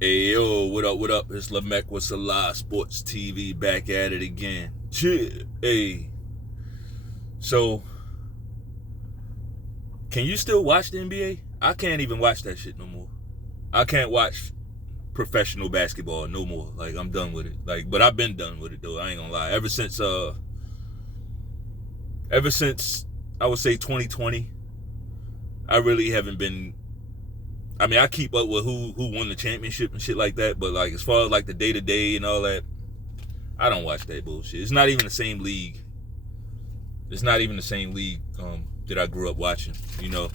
Hey yo, what up, what up? It's Lamech with Selah Sports TV back at it again. Chill. Hey. So, can you still watch the NBA? I can't even watch that shit no more. I can't watch professional basketball no more. Like, I'm done with it. Like, but I've been done with it though. I ain't gonna lie. Ever since I would say 2020, I really haven't been. I mean, I keep up with who won the championship and shit like that, but like as far as like the day to day and all that, I don't watch that bullshit. It's not even the same league. It's not even the same league that I grew up watching, you know.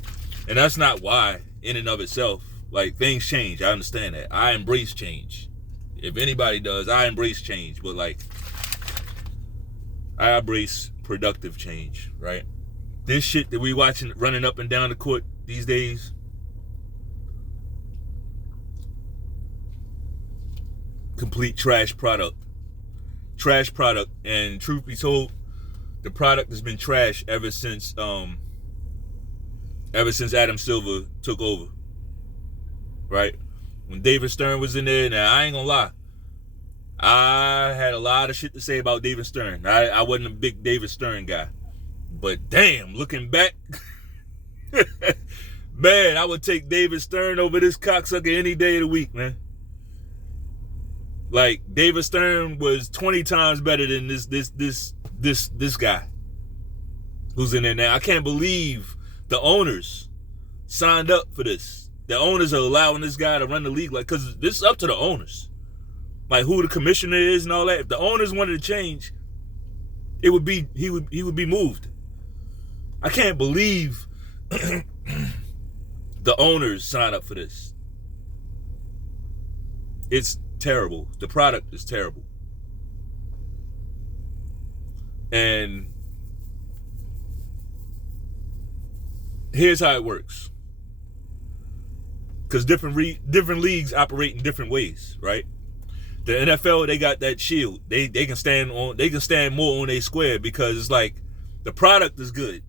And that's not why, in and of itself, like things change. I understand that. I embrace change. If anybody does, I embrace change. But like, I embrace productive change, right? This shit that we watching running up and down the court these days, complete trash product. Trash product. And truth be told, the product has been trash ever since Adam Silver took over. Right? When David Stern was in there, now I ain't gonna lie, I had a lot of shit to say about David Stern. I wasn't a big David Stern guy. But damn, looking back, man, I would take David Stern over this cocksucker any day of the week, man. Like David Stern was 20 times better than this guy who's in there now. I can't believe the owners signed up for this. The owners are allowing this guy to run the league, like, because this is up to the owners, like who the commissioner is and all that. If the owners wanted to change, it would be he would be moved. I can't believe the owners signed up for this. It's terrible. The product is terrible. And here's how it works. Because different leagues operate in different ways, right? The NFL, they got that shield. They can stand more on their square because it's like the product is good,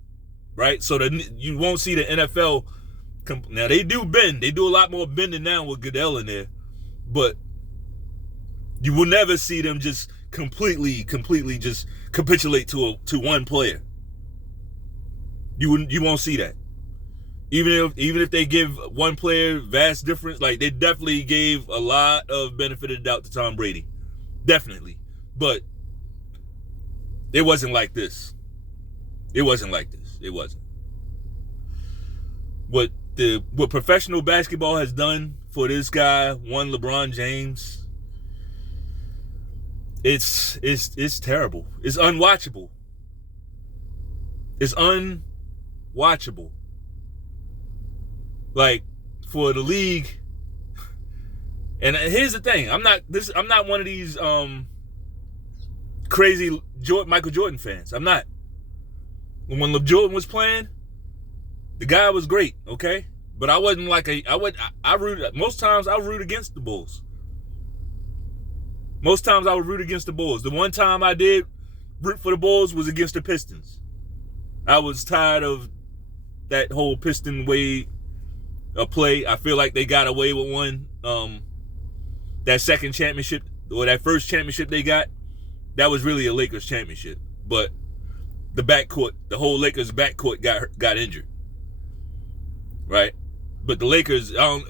right? So you won't see the NFL. Now they do bend. They do a lot more bending now with Goodell in there, but you will never see them just completely just capitulate to one player. You won't see that. Even if they give one player vast difference, like they definitely gave a lot of benefit of the doubt to Tom Brady, definitely. But it wasn't like this. It wasn't. What professional basketball has done for this guy, one LeBron James, it's terrible. It's unwatchable. It's unwatchable. Like, for the league, and here's the thing, I'm not one of these crazy Michael Jordan fans. I'm not. When Jordan was playing, the guy was great, okay? But I wasn't like most times I root against the Bulls. Most times I would root against the Bulls. The one time I did root for the Bulls was against the Pistons. I was tired of that whole Piston way of play. I feel like they got away with one. That second championship, or that first championship they got, that was really a Lakers championship. But the whole Lakers backcourt got injured. Right? But the Lakers, I'm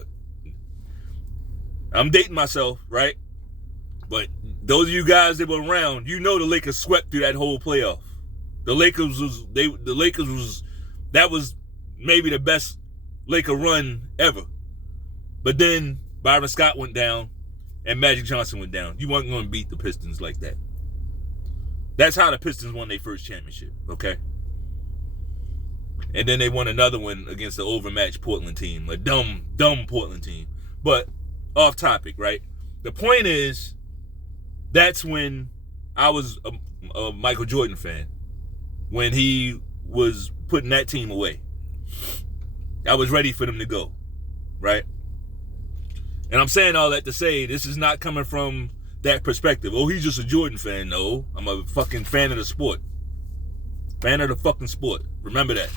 dating myself, right? But those of you guys that were around, you know the Lakers swept through that whole playoff. That was maybe the best Laker run ever. But then Byron Scott went down and Magic Johnson went down. You weren't going to beat the Pistons like that. That's how the Pistons won their first championship, okay? And then they won another one against the overmatched Portland team, a dumb Portland team. But off topic, right? The point is, that's when I was a Michael Jordan fan, when he was putting that team away. I was ready for them to go, right? And I'm saying all that to say this is not coming from that perspective. Oh, he's just a Jordan fan. No, I'm a fucking fan of the sport. Fan of the fucking sport. Remember that.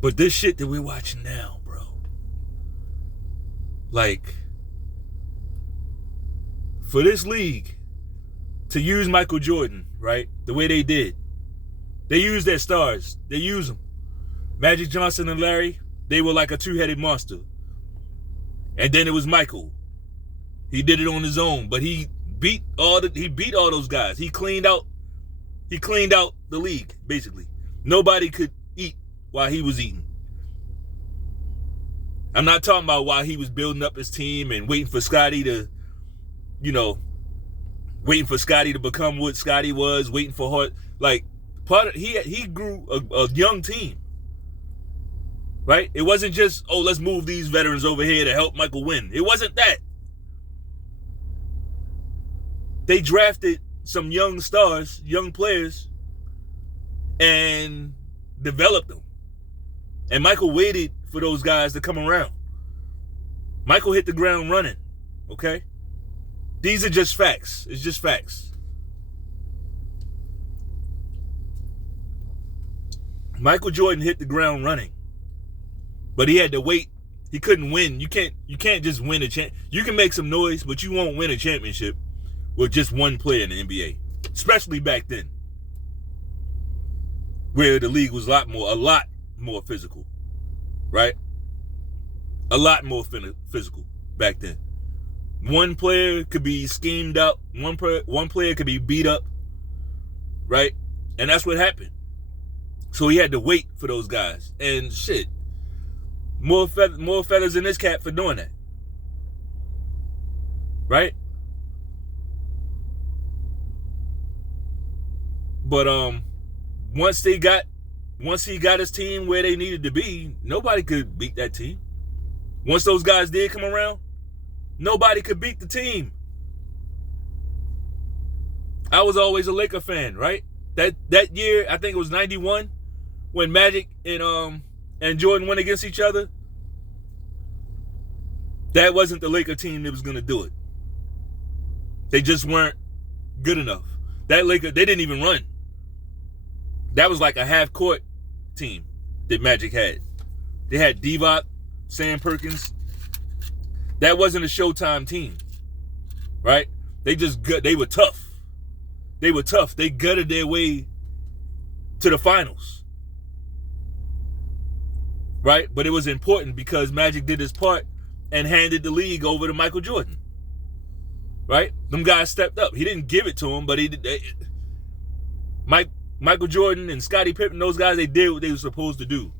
But this shit that we're watching now, bro, Like, for this league to use Michael Jordan, right, the way they did, they used their stars. They use them. Magic Johnson and Larry, they were like a two-headed monster. And then it was Michael. He did it on his own, but he beat all those guys. He cleaned out the league, basically. Nobody could eat while he was eating. I'm not talking about while he was building up his team and waiting for Scotty to, waiting for Scotty to become what Scotty was, waiting for Hart. Like, he grew a young team. Right? It wasn't just, let's move these veterans over here to help Michael win. It wasn't that. They drafted some young stars, young players, and developed them. And Michael waited for those guys to come around. Michael hit the ground running, okay? These are just facts. It's just facts. Michael Jordan hit the ground running. But he had to wait. He couldn't win. You can't just win a champ. You can make some noise, but you won't win a championship with just one player in the NBA. Especially back then, where the league was a lot more physical, right? A lot more physical back then. One player could be schemed up. One player could be beat up, right? And that's what happened. So he had to wait for those guys. And shit. More feathers in this cap for doing that. Right? But once he got his team where they needed to be, nobody could beat that team. Once those guys did come around, nobody could beat the team. I was always a Laker fan, right? That year, I think it was 91, when Magic and Jordan went against each other. That wasn't the Laker team that was going to do it. They just weren't good enough. That Laker, they didn't even run. That was like a half-court team that Magic had. They had Divac, Sam Perkins. That wasn't a Showtime team, right? They were tough. They were tough. They gutted their way to the finals. Right? But it was important because Magic did his part and handed the league over to Michael Jordan. Right? Them guys stepped up. He didn't give it to him, but Michael Jordan and Scottie Pippen, those guys, they did what they were supposed to do.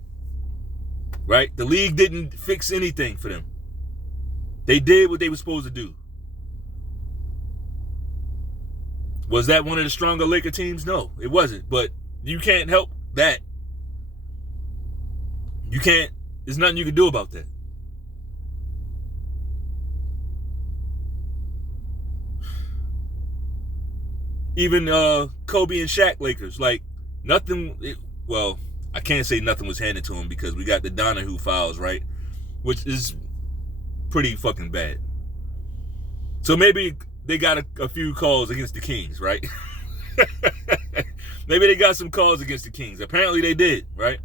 Right? The league didn't fix anything for them. They did what they were supposed to do. Was that one of the stronger Laker teams? No, it wasn't. But you can't help that. You can't. There's nothing you can do about that. Even Kobe and Shaq Lakers, like nothing. Well, I can't say nothing was handed to him because we got the Donahue files, right? Which is pretty fucking bad. So maybe they got a few calls against the Kings, right? Maybe they got some calls against the Kings. Apparently they did, right?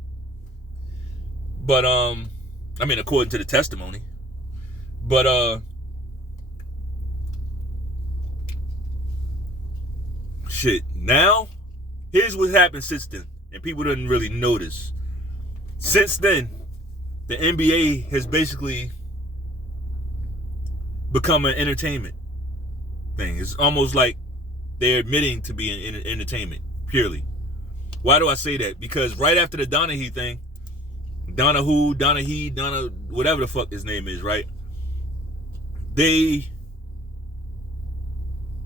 But I mean, according to the testimony. But shit. Now, here's what happened since then, and people didn't really notice. Since then, the NBA has basically become an entertainment thing. It's almost like they're admitting to being entertainment, purely. Why do I say that? Because right after the Donahue thing, Donahue, whatever the fuck his name is, right? They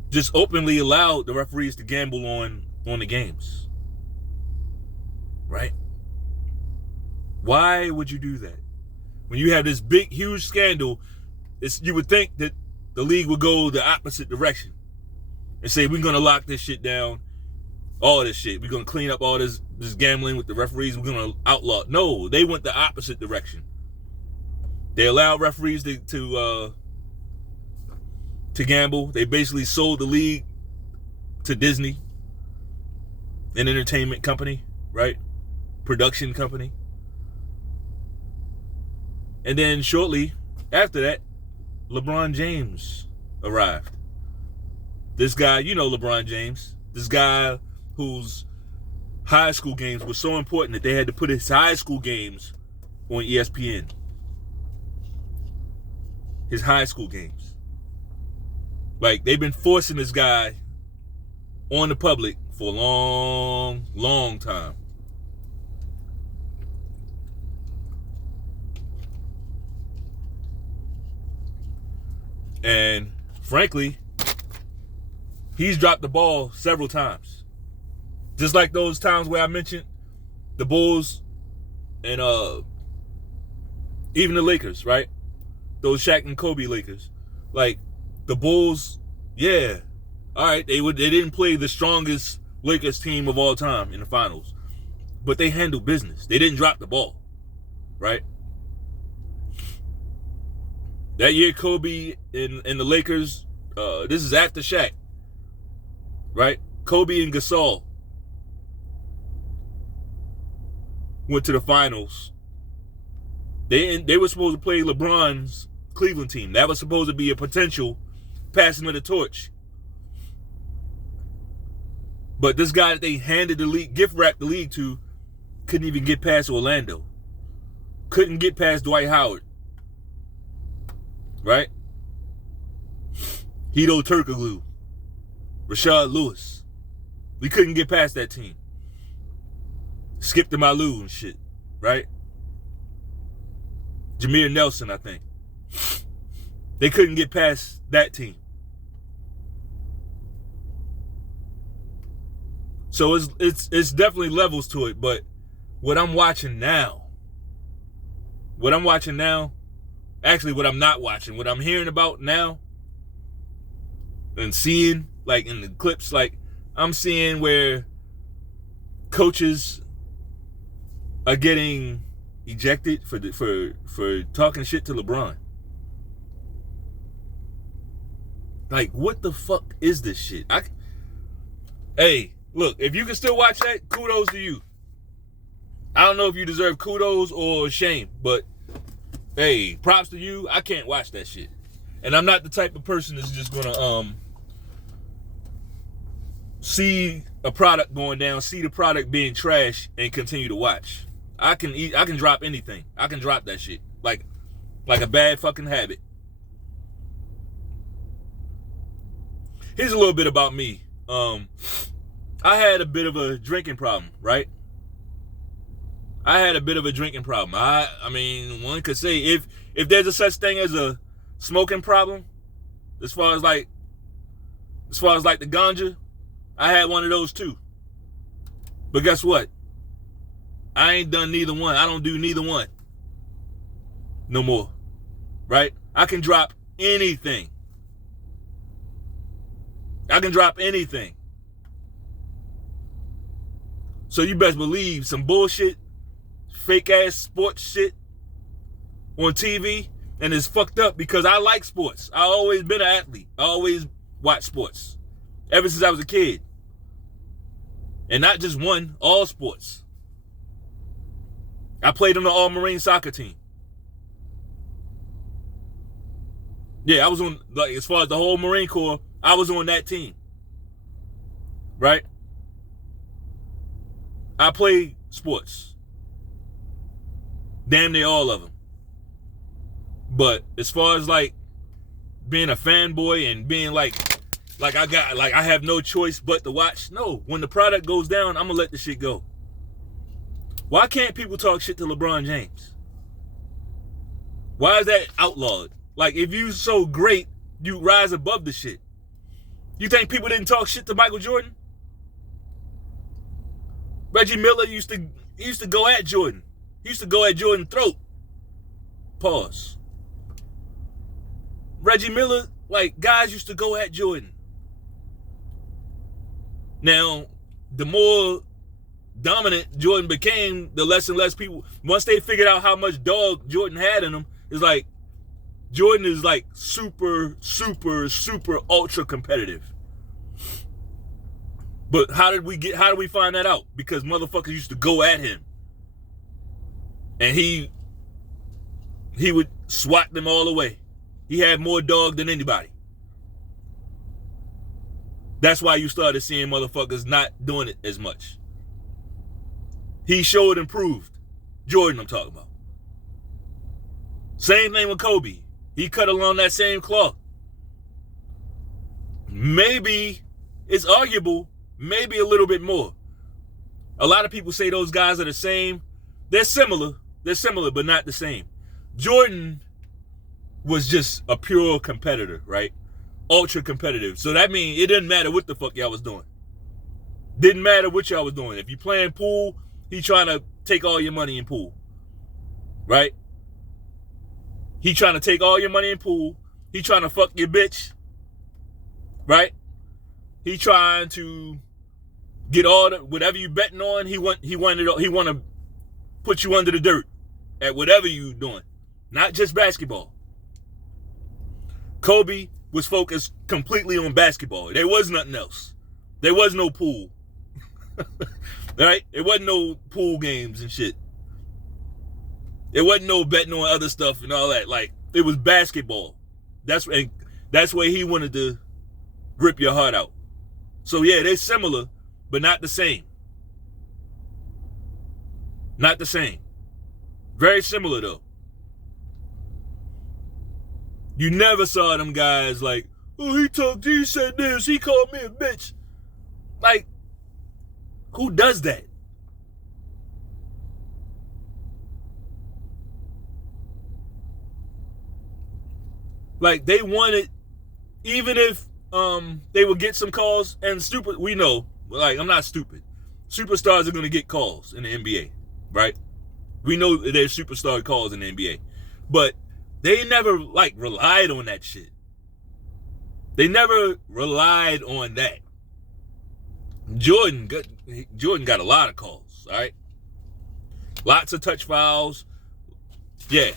just openly allowed the referees to gamble on the games. Right? Why would you do that? When you have this big, huge scandal, you would think that the league would go the opposite direction and say, we're going to lock this shit down, all this shit. We're going to clean up all this gambling with the referees. We're going to outlaw. No, they went the opposite direction. They allowed referees to gamble. They basically sold the league to Disney, an entertainment company, right? Production company. And then shortly after that, LeBron James arrived. This guy, you know LeBron James. This guy whose high school games were so important that they had to put his high school games on ESPN. His high school games. Like, they've been forcing this guy on the public for a long, long time. And frankly, he's dropped the ball several times. Just like those times where I mentioned the Bulls and even the Lakers, right? Those Shaq and Kobe Lakers. Like, the Bulls, yeah. All right, they didn't play the strongest Lakers team of all time in the finals. But they handled business. They didn't drop the ball. Right? That year, Kobe and the Lakers, this is after Shaq. Right? Kobe and Gasol went to the finals. They were supposed to play LeBron's Cleveland team. That was supposed to be a potential passing of the torch. But this guy that they handed the league, gift wrapped the league to, couldn't even get past Orlando. Couldn't get past Dwight Howard. Right? Hedo Turkoglu. Rashard Lewis. We couldn't get past that team. Skip to Malou and shit. Right? Jameer Nelson, I think. They couldn't get past that team. So it's definitely levels to it, but what I'm watching now, actually what I'm not watching, what I'm hearing about now and seeing, like in the clips, like I'm seeing where coaches are getting ejected for talking shit to LeBron. Like, what the fuck is this shit? Hey, look, if you can still watch that, kudos to you. I don't know if you deserve kudos or shame, but hey, props to you. I can't watch that shit. And I'm not the type of person that's just gonna see a product going down, see the product being trash, and continue to watch. I can drop anything. I can drop that shit. Like a bad fucking habit. Here's a little bit about me. I had a bit of a drinking problem, right? I mean, one could say if there's a such thing as a smoking problem, as far as like the ganja, I had one of those too. But guess what? I ain't done neither one. I don't do neither one no more, right? I can drop anything. So you best believe some bullshit, fake ass sports shit on TV, and it's fucked up because I like sports. I always been an athlete. I always watch sports ever since I was a kid. And not just one, all sports. I played on the all-Marine soccer team. Yeah, I was on, like, as far as the whole Marine Corps, I was on that team. Right? I play sports. Damn near all of them. But as far as like being a fanboy and being like I have no choice but to watch, no. When the product goes down, I'm gonna let the shit go. Why can't people talk shit to LeBron James? Why is that outlawed? Like, if you so great, you rise above the shit. You think people didn't talk shit to Michael Jordan? Reggie Miller used to go at Jordan. He used to go at Jordan's throat. Pause. Reggie Miller, like, guys used to go at Jordan. Now, the more dominant Jordan became, the less and less people, once they figured out how much dog Jordan had in him, it's like, Jordan is like super, super, super ultra competitive. But how did we find that out? Because motherfuckers used to go at him. And he would swat them all away. He had more dog than anybody. That's why you started seeing motherfuckers not doing it as much. He showed and proved. Jordan, I'm talking about. Same thing with Kobe. He cut along that same cloth. Maybe, it's arguable, maybe a little bit more. A lot of people say those guys are the same. They're similar, but not the same. Jordan was just a pure competitor, right? Ultra competitive. So that means it didn't matter what the fuck y'all was doing. Didn't matter what y'all was doing. If you playing pool, he trying to take all your money in pool. Right? He trying to take all your money in pool. He trying to fuck your bitch. Right? He trying to get all the whatever you betting on, he want to put you under the dirt at whatever you doing. Not just basketball. Kobe was focused completely on basketball. There was nothing else. There was no pool. Right? There wasn't no pool games and shit. There wasn't no betting on other stuff and all that. Like, it was basketball. That's where he wanted to rip your heart out. So yeah, they're similar, but not the same. Not the same. Very similar though. You never saw them guys like, oh, he said this, he called me a bitch. Like, who does that? Like, they wanted, even if they would get some calls, and stupid, we know, like, I'm not stupid. Superstars are going to get calls in the NBA, right? We know there's superstar calls in the NBA. But they never, like, relied on that shit. They never relied on that. Jordan got a lot of calls, all right? Lots of touch fouls. Yeah.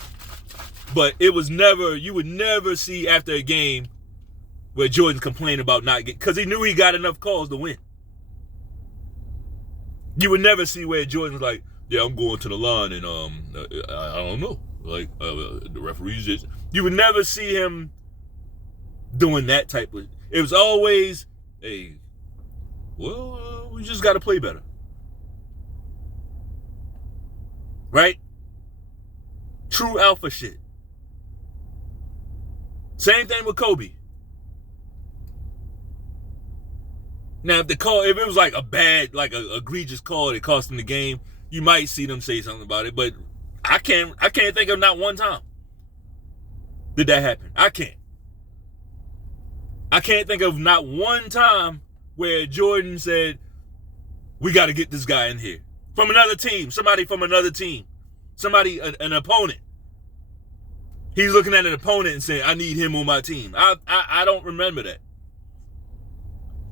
But it was never, you would never see after a game where Jordan complained about not getting, because he knew he got enough calls to win. You would never see where Jordan was like, yeah, I'm going to the line and I don't know. Like, the referees just, you would never see him doing that type of, it was always, hey, well, we just got to play better. Right? True alpha shit. Same thing with Kobe. Now, if it was like a bad, like a egregious call that cost him the game, you might see them say something about it. But I can't think of not one time did that happen. I can't think of not one time where Jordan said, we got to get this guy in here from another team, somebody from another team, somebody, an opponent. He's looking at an opponent and saying, I need him on my team. I don't remember that.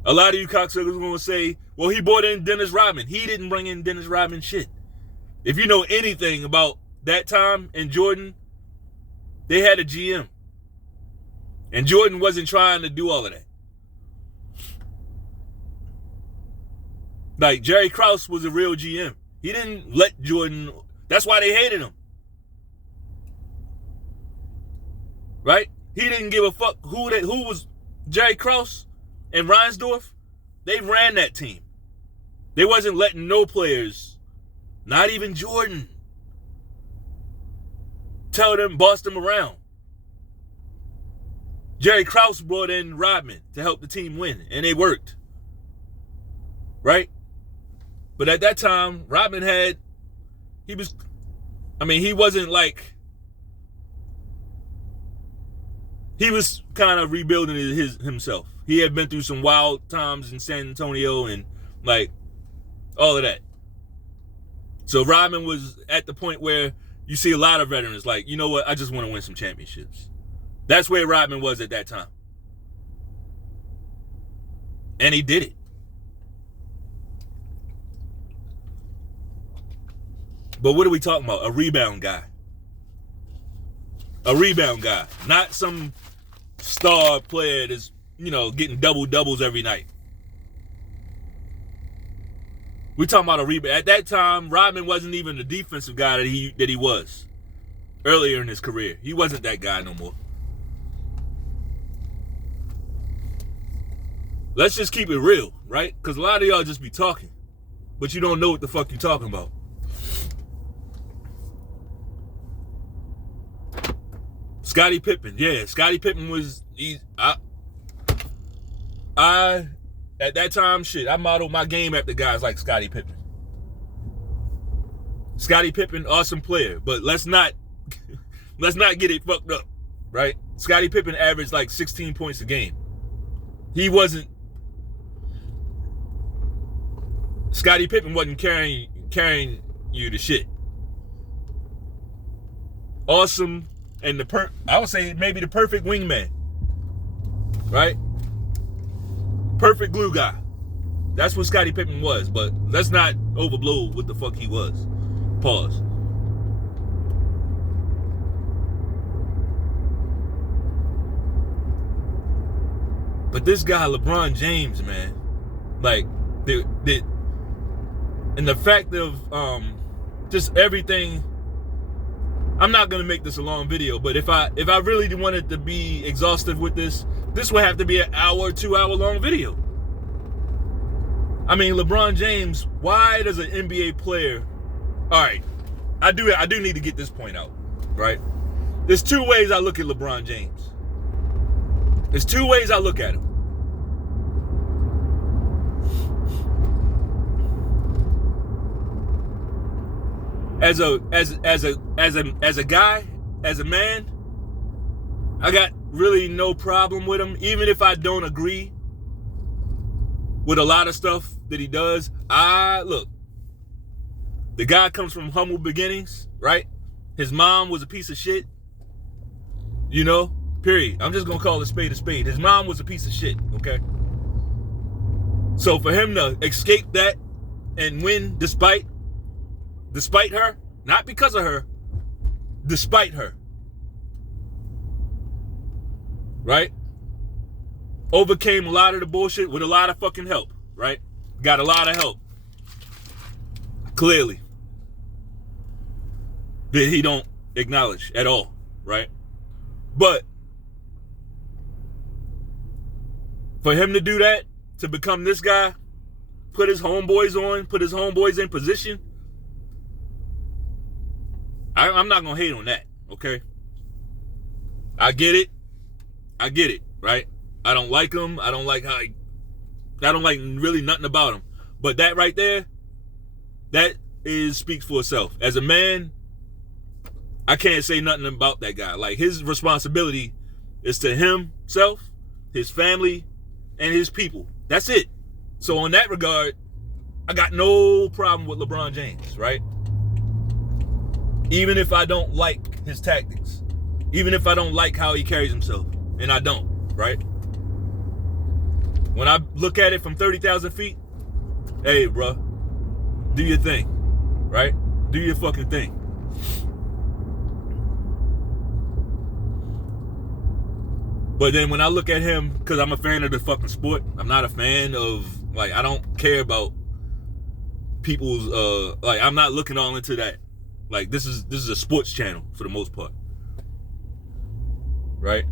A lot of you cocksuckers are going to say, well, he brought in Dennis Rodman. He didn't bring in Dennis Rodman shit. If you know anything about that time and Jordan, they had a GM. And Jordan wasn't trying to do all of that. Like, Jerry Krause was a real GM. He didn't let Jordan, that's why they hated him. Right? He didn't give a fuck who was Jerry Krause and Reinsdorf. They ran that team. They wasn't letting no players, not even Jordan, boss them around. Jerry Krause brought in Rodman to help the team win, and it worked. Right? But at that time, Rodman he wasn't like, he was kind of rebuilding himself. He had been through some wild times in San Antonio and like all of that. So Rodman was at the point where you see a lot of veterans like, you know what, I just want to win some championships. That's where Rodman was at that time. And he did it. But what are we talking about? A rebound guy. A rebound guy. Not some star player that's, getting doubles every night. We talking about a rebound. At that time, Rodman wasn't even the defensive guy that he was earlier in his career. He wasn't that guy no more. let's just keep it real, right? Because a lot of y'all just be talking, but you don't know what the fuck you talking about. Scottie Pippen, yeah, Scottie Pippen was I at that time, shit, I modeled my game after guys like Scottie Pippen. Scottie Pippen, awesome player, but let's not get it fucked up, right? Scottie Pippen averaged like 16 points a game. Scottie Pippen wasn't carrying you to shit. Awesome, and I would say maybe the perfect wingman, right? Perfect glue guy. That's what Scottie Pippen was, but let's not overblow what the fuck he was. Pause. But this guy, LeBron James, man, like, and the fact of just everything. I'm not gonna make this a long video, but if I really wanted to be exhaustive with this would have to be an hour, 2 hour long video. I mean, LeBron James, why does an NBA player? All right, I do need to get this point out, right? There's two ways I look at LeBron James. There's two ways I look at him. As a guy, as a man, I got really no problem with him, even if I don't agree with a lot of stuff that he does. Look, the guy comes from humble beginnings, right? His mom was a piece of shit, period. I'm just gonna call a spade a spade. His mom was a piece of shit, okay? So for him to escape that and win despite her, not because of her, despite her, right? Overcame a lot of the bullshit with a lot of fucking help, right? Got a lot of help, clearly, that he don't acknowledge at all, right? But for him to do that, to become this guy, put his homeboys in position, I'm not gonna hate on that, okay? I get it, right? I don't like him. I don't like really nothing about him. But that right there, speaks for itself. As a man, I can't say nothing about that guy. Like, his responsibility is to himself, his family, and his people. That's it. So in that regard, I got no problem with LeBron James, right? Even if I don't like his tactics, even if I don't like how he carries himself, and I don't, right? When I look at it from 30,000 feet, hey, bro, do your thing, right? Do your fucking thing. But then when I look at him, because I'm a fan of the fucking sport, I'm not a fan of, like, I don't care about people's, I'm not looking all into that. Like, this is a sports channel for the most part, right?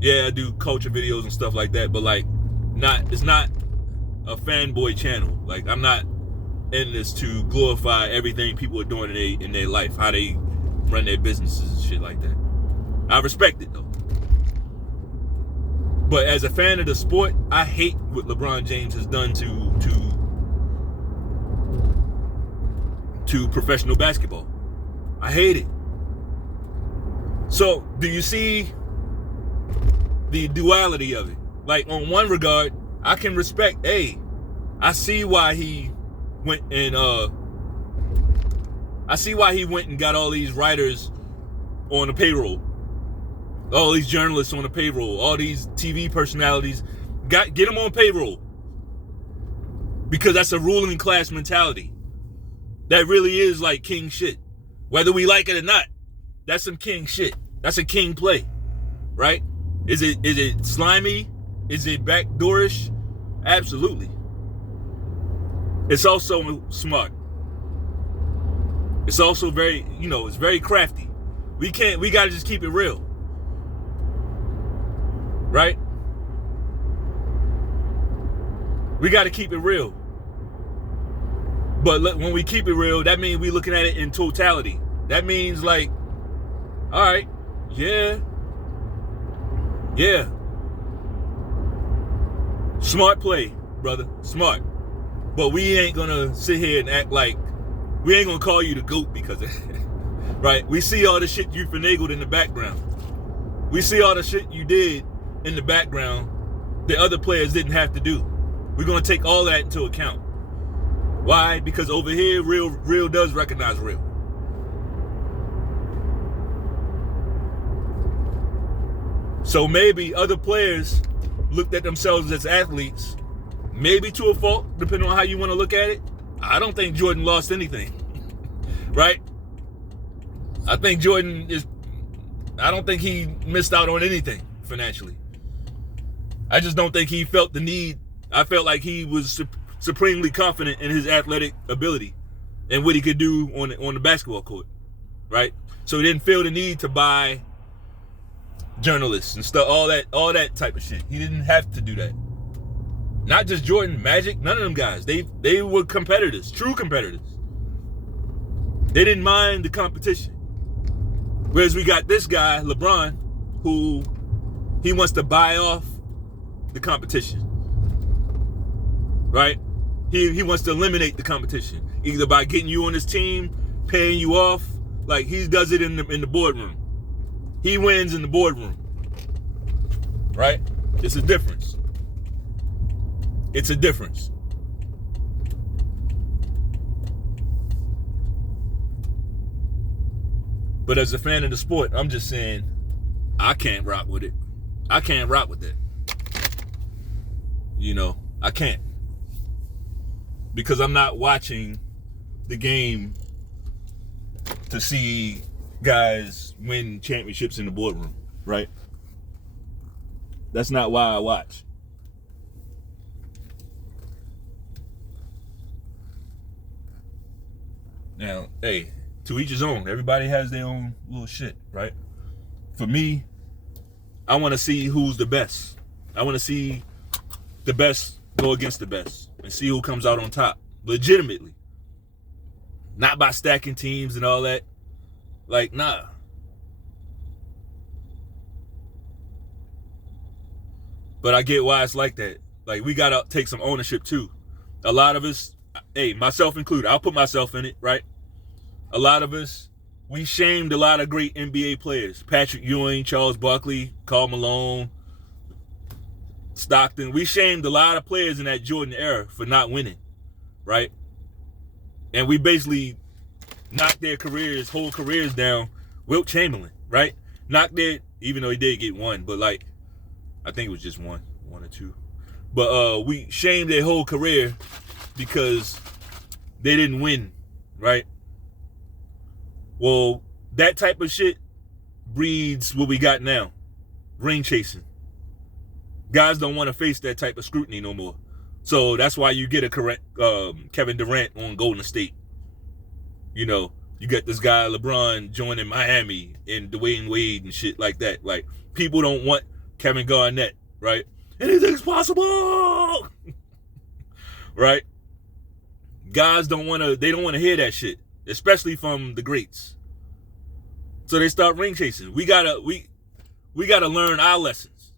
Yeah, I do culture videos and stuff like that, but like, it's not a fanboy channel. Like, I'm not in this to glorify everything people are doing in their life, how they run their businesses and shit like that. I respect it though. But as a fan of the sport, I hate what LeBron James has done to professional basketball. I hate it. So, do you see the duality of it? Like, on one regard, I can respect, hey, I see why he went and got all these writers on the payroll, all these journalists on the payroll, all these TV personalities, get them on payroll, because that's a ruling class mentality. That really is like king shit. Whether we like it or not, that's some king shit. That's a king play, right? Is it slimy? Is it backdoorish? Absolutely. It's also smart. It's also very, it's very crafty. We gotta just keep it real, right? We got to keep it real. But when we keep it real, that means we looking at it in totality. That means like, all right, yeah. Smart play, brother, smart. But we ain't gonna sit here and act like, we ain't gonna call you the GOAT because of it, right? We see all the shit you finagled in the background. We see all the shit you did in the background that other players didn't have to do. We're gonna take all that into account. Why? Because over here, real does recognize real. So maybe other players looked at themselves as athletes, maybe to a fault, depending on how you want to look at it. I don't think Jordan lost anything, right? I think I don't think he missed out on anything financially. I just don't think he felt the need. I felt like he was supremely confident in his athletic ability and what he could do on the basketball court, right? So he didn't feel the need to buy journalists and stuff, all that type of shit. He didn't have to do that. Not just Jordan, Magic, none of them guys. They were competitors, true competitors. They didn't mind the competition. Whereas we got this guy, LeBron, who he wants to buy off the competition, right? He wants to eliminate the competition, either by getting you on his team, paying you off. Like he does it in the boardroom. He wins in the boardroom, right? It's a difference. It's a difference. But as a fan of the sport, I'm just saying, I can't rock with it. I can't rock with it. You know, I can't. Because I'm not watching the game to see guys win championships in the boardroom, right? That's not why I watch. Now, hey, to each his own. Everybody has their own little shit, right? For me, I want to see who's the best. I want to see the best go against the best and see who comes out on top, legitimately. Not by stacking teams and all that. Like, nah. But I get why it's like that. Like, we got to take some ownership, too. A lot of us, hey, myself included, I'll put myself in it, right? A lot of us, we shamed a lot of great NBA players. Patrick Ewing, Charles Barkley, Karl Malone, Stockton. We shamed a lot of players in that Jordan era for not winning, right? And we basically knocked their whole careers down. Wilt Chamberlain, right? Knocked their, even though he did get one, but like, I think it was just one or two. But we shamed their whole career because they didn't win, right? Well, that type of shit breeds what we got now. Ring chasing. Guys don't want to face that type of scrutiny no more. So that's why you get a correct Kevin Durant on Golden State. You know, you get this guy LeBron joining Miami and Dwayne Wade and shit like that. Like, people don't want Kevin Garnett, right? Anything's possible, right? Guys don't want to hear that shit, especially from the greats. So they start ring chasing. We gotta learn our lessons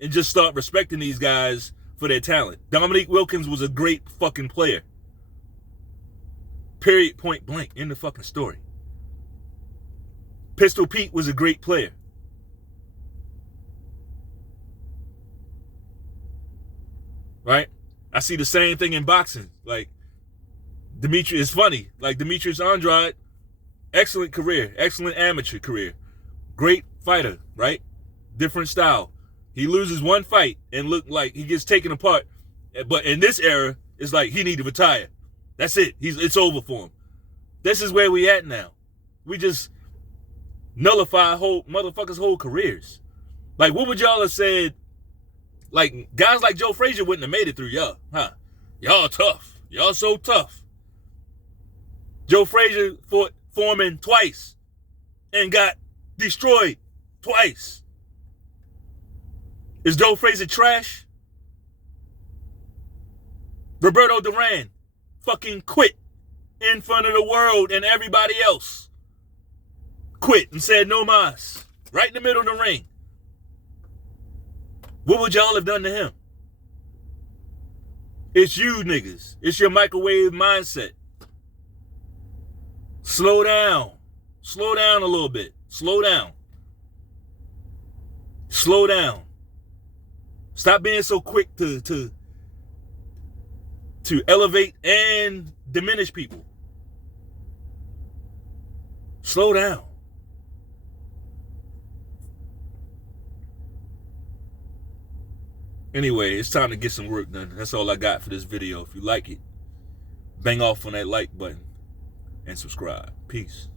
and just start respecting these guys for their talent. Dominique Wilkins was a great fucking player. Period, point blank, in the fucking story. Pistol Pete was a great player. Right? I see the same thing in boxing. Like, it's funny. Like, Demetrius Andrade, excellent career, excellent amateur career. Great fighter, right? Different style. He loses one fight and look like he gets taken apart. But in this era, it's like he need to retire. That's it. It's over for him. This is where we at now. We just nullify motherfuckers' whole careers. Like, what would y'all have said? Like, guys like Joe Frazier wouldn't have made it through y'all, huh? Y'all tough. Y'all so tough. Joe Frazier fought Foreman twice and got destroyed twice. Is Joe Frazier trash? Roberto Duran fucking quit in front of the world and everybody else. Quit and said no mas. Right in the middle of the ring. What would y'all have done to him? It's you niggas. It's your microwave mindset. Slow down. Slow down a little bit. Slow down. Slow down. Stop being so quick to elevate and diminish people. Slow down. Anyway, it's time to get some work done. That's all I got for this video. If you like it, bang off on that like button and subscribe. Peace.